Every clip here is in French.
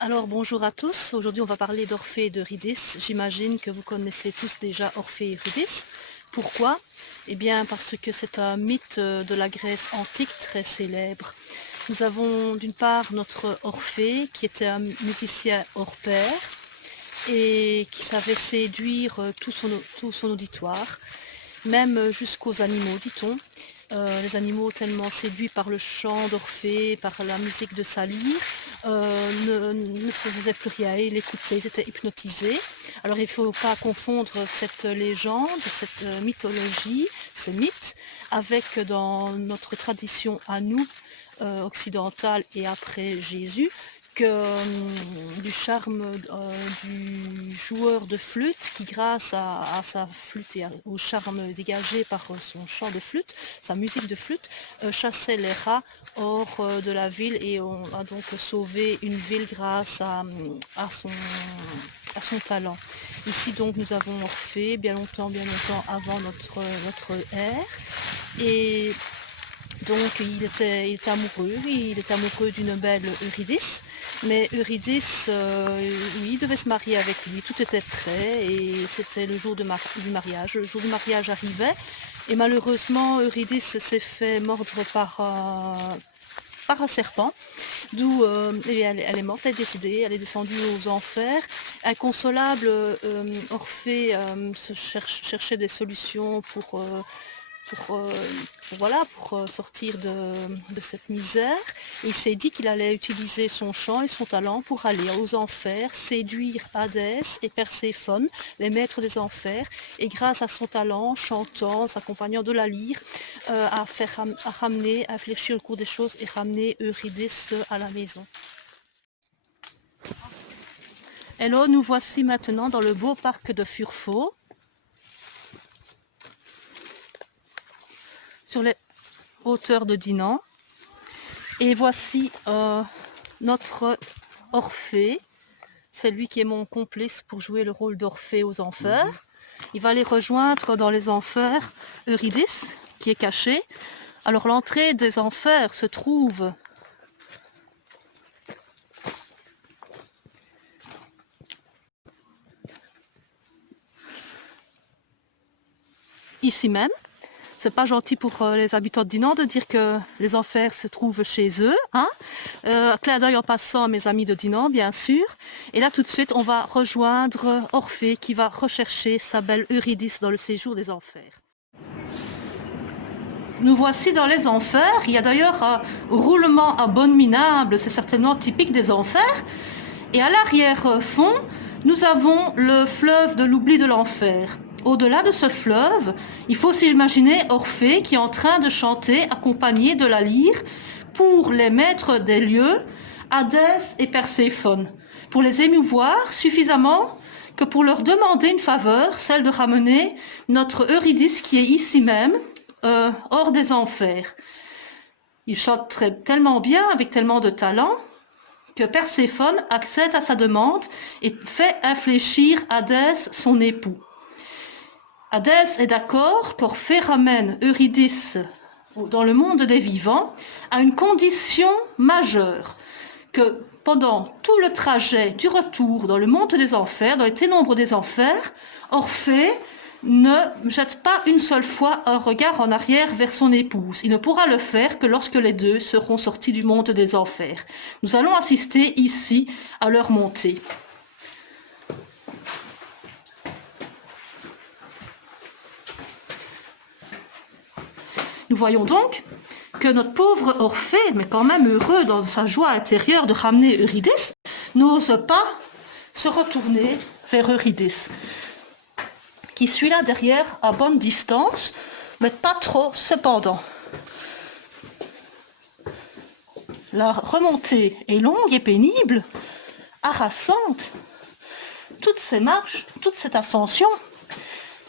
Alors bonjour à tous, aujourd'hui on va parler d'Orphée et d'Eurydice. J'imagine que vous connaissez tous déjà Orphée et Eurydice. Pourquoi? Eh bien parce que c'est un mythe de la Grèce antique très célèbre. Nous avons d'une part notre Orphée qui était un musicien hors pair et qui savait séduire tout son auditoire, même jusqu'aux animaux, dit-on. Les animaux tellement séduits par le chant d'Orphée, par la musique de sa lyre, ne faisaient plus rien, ils l'écoutaient, ils étaient hypnotisés. Alors il ne faut pas confondre cette légende, cette mythologie, ce mythe, avec dans notre tradition à nous, occidentale et après Jésus, du charme du joueur de flûte qui, grâce à sa flûte et au charme dégagé par son chant de flûte, sa musique de flûte, chassait les rats hors de la ville, et on a donc sauvé une ville grâce à son talent. Ici donc nous avons Orphée bien longtemps avant notre ère, et donc il était amoureux d'une belle Eurydice, mais Eurydice, il devait se marier avec lui, tout était prêt et c'était le jour du mariage. Le jour du mariage arrivait et malheureusement Eurydice s'est fait mordre par un serpent, d'où elle est morte, elle est décédée, elle est descendue aux enfers. Inconsolable, Orphée cherchait des solutions pour sortir de cette misère. Il s'est dit qu'il allait utiliser son chant et son talent pour aller aux enfers, séduire Hadès et Perséphone, les maîtres des enfers, et grâce à son talent, chantant, s'accompagnant de la lyre, à infléchir le cours des choses et ramener Eurydice à la maison. Hello, nous voici maintenant dans le beau parc de Furfo, sur les hauteurs de Dinan. Et voici notre Orphée. C'est lui qui est mon complice pour jouer le rôle d'Orphée aux enfers. Il va aller rejoindre dans les enfers Eurydice, qui est cachée. Alors l'entrée des enfers se trouve ici même. C'est pas gentil pour les habitants de Dinan de dire que les enfers se trouvent chez eux. Hein, clin d'œil en passant à mes amis de Dinan, bien sûr. Et là, tout de suite, on va rejoindre Orphée qui va rechercher sa belle Eurydice dans le séjour des enfers. Nous voici dans les enfers. Il y a d'ailleurs un roulement abominable, c'est certainement typique des enfers. Et à l'arrière-fond, nous avons le fleuve de l'oubli de l'enfer. Au-delà de ce fleuve, il faut s'imaginer Orphée qui est en train de chanter accompagné de la lyre pour les maîtres des lieux, Hadès et Perséphone, pour les émouvoir suffisamment que pour leur demander une faveur, celle de ramener notre Eurydice qui est ici même, hors des enfers. Il chante tellement bien, avec tellement de talent, que Perséphone accède à sa demande et fait infléchir Hadès, son époux. Hadès est d'accord qu'Orphée ramène Eurydice dans le monde des vivants à une condition majeure, que pendant tout le trajet du retour dans le monde des enfers, dans les ténèbres des enfers, Orphée ne jette pas une seule fois un regard en arrière vers son épouse. Il ne pourra le faire que lorsque les deux seront sortis du monde des enfers. Nous allons assister ici à leur montée. Nous voyons donc que notre pauvre Orphée, mais quand même heureux dans sa joie intérieure de ramener Eurydice, n'ose pas se retourner vers Eurydice, qui suit là derrière à bonne distance, mais pas trop cependant. La remontée est longue et pénible, harassante, toutes ces marches, toute cette ascension,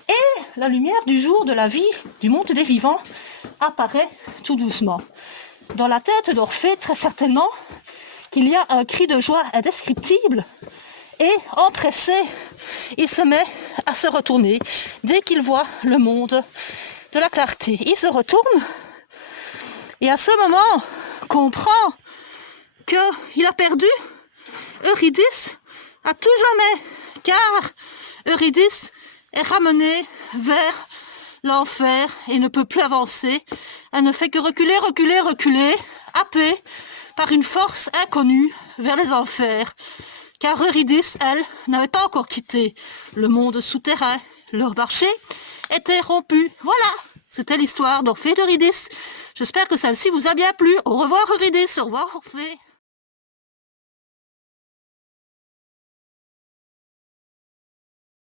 et la lumière du jour de la vie du monde des vivants apparaît tout doucement. Dans la tête d'Orphée, très certainement, qu'il y a un cri de joie indescriptible, et empressé, il se met à se retourner dès qu'il voit le monde de la clarté. Il se retourne et à ce moment comprend qu'il a perdu Eurydice à tout jamais, car Eurydice est ramenée vers l'enfer et ne peut plus avancer. Elle ne fait que reculer, reculer, reculer, happée par une force inconnue vers les enfers. Car Eurydice, elle, n'avait pas encore quitté le monde souterrain. Leur marché était rompu. Voilà, c'était l'histoire d'Orphée et d'Eurydice. J'espère que celle-ci vous a bien plu. Au revoir Eurydice, au revoir Orphée.